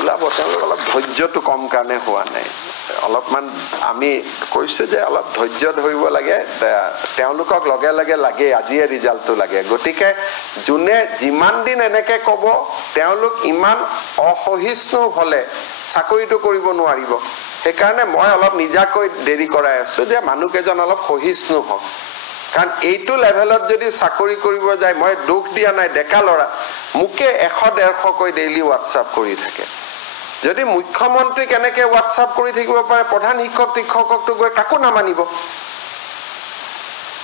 ওলাব তেওঁলোক অলপ ধৈৰ্যটো কম কাৰণে হোৱা নাই অলপমান আমি কৈছো যে অলপ ধৈৰ্য ধৰিব লাগে তেওঁলোকক লগে লগে লাগে আজিয়ে ৰিজাল্টটো লাগে গতিকে যোনে যিমান দিন এনেকে ক'ব তেওঁলোক ইমান অসহিষ্ণু হলে চাকৰিটো কৰিব নোৱাৰিব সেইকাৰণে মই অলপ নিজাকৈ দেৰি কৰাই আছো যে মানুহকেজন অলপ সহিষ্ণু হওক কাৰণ এইটো লেভেলত যদি চাকৰি কৰিব যায় মই দুখ দিয়া নাই ডেকা লৰা মুকে 100-150 কৈ ডেইলি হোৱাটছআপ কৰি থাকে যদি মুখ্যমন্ত্ৰী কেনেকে হোৱাটছআপ কৰি থাকিব পাৰে প্ৰধান শিক্ষকটো গৈ কাকো নামানিব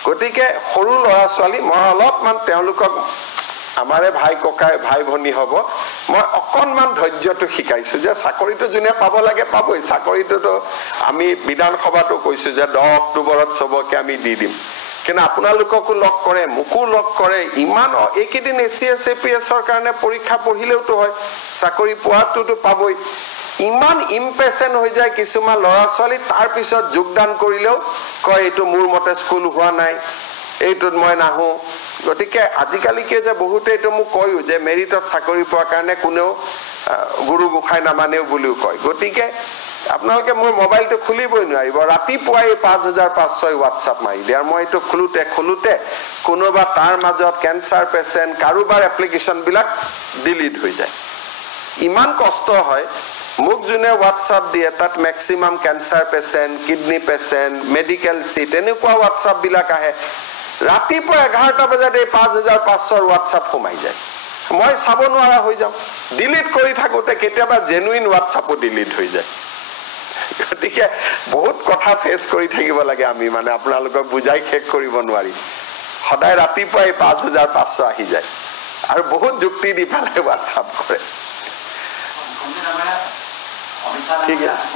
গতিকে সৰু লৰা ছোৱালী মই অলপমান তেওঁলোকক আমাৰে ভাই ককাই ভাই ভনী হ'ব মই অকনমান ধৈৰ্যটো শিকাইছো যে চাকৰিটো যোনে পাব লাগে পাবই চাকৰিটোতো আমি বিধানসভাটো কৈছো যে 10 অক্টোবৰত সবকে আমি দি দিম কিন্তু আপোনালোককো লগ কৰে মুকু লগ কৰে ইমান এইকেইদিন এছিএছ এপিএছৰ কাৰণে পৰীক্ষা পঢ়িলেওতো হয় চাকৰি পোৱাটোতো পাবই ইমান ইম্পেচেন্ট হৈ যায় কিছুমান লৰা ছোৱালী তাৰ পিছত যোগদান কৰিলেও কয় এইটো মোৰ মতে স্কুল হোৱা নাই এইটোত মই নাহো গতিকে আজিকালি কে যে বহুতে এইটো মোক কয়ও যে মেৰিটত চাকৰি পোৱাৰ কাৰণে কোনেও গুৰু গোখাই নামানেও বুলিও কয় গতিকে আপোনালোকে মোৰ মোবাইলটো খুলিবই নোৱাৰিব ৰাতিপুৱাই 5506 হোৱাটছআপ মাৰি দিয়ে আৰু মই এইটো খুলুতে কোনোবা তাৰ মাজত কেঞ্চাৰ পেচেণ্ট কাৰোবাৰ এপ্লিকেশ্যন বিলাক ডিলিট হৈ যায় ইমান কষ্ট হয় মোক যোনে হোৱাটছআপ দিয়ে তাত maximum cancer patient kidney patient medical sheet এনেকুৱা হোৱাটছআপ বিলাক আহে ৰাতিপুৱা 11টা বজাত এই 5500 হোৱাটছআপ সোমাই যায় মই চাব নোৱাৰা হৈ যাম ডিলিট কৰি থাকোতে কেতিয়াবা জেনুইন হোৱাটছআপো ডিলিট হৈ যায় গতিকে বহুত কথা ফেচ কৰি থাকিব লাগে আমি মানে আপোনালোকক বুজাই শেষ কৰিব নোৱাৰি সদায় ৰাতিপুৱাই 5500 আহি যায় আৰু বহুত যুক্তি দি পেলাই হোৱাটছআপ কৰে ঠিক আছে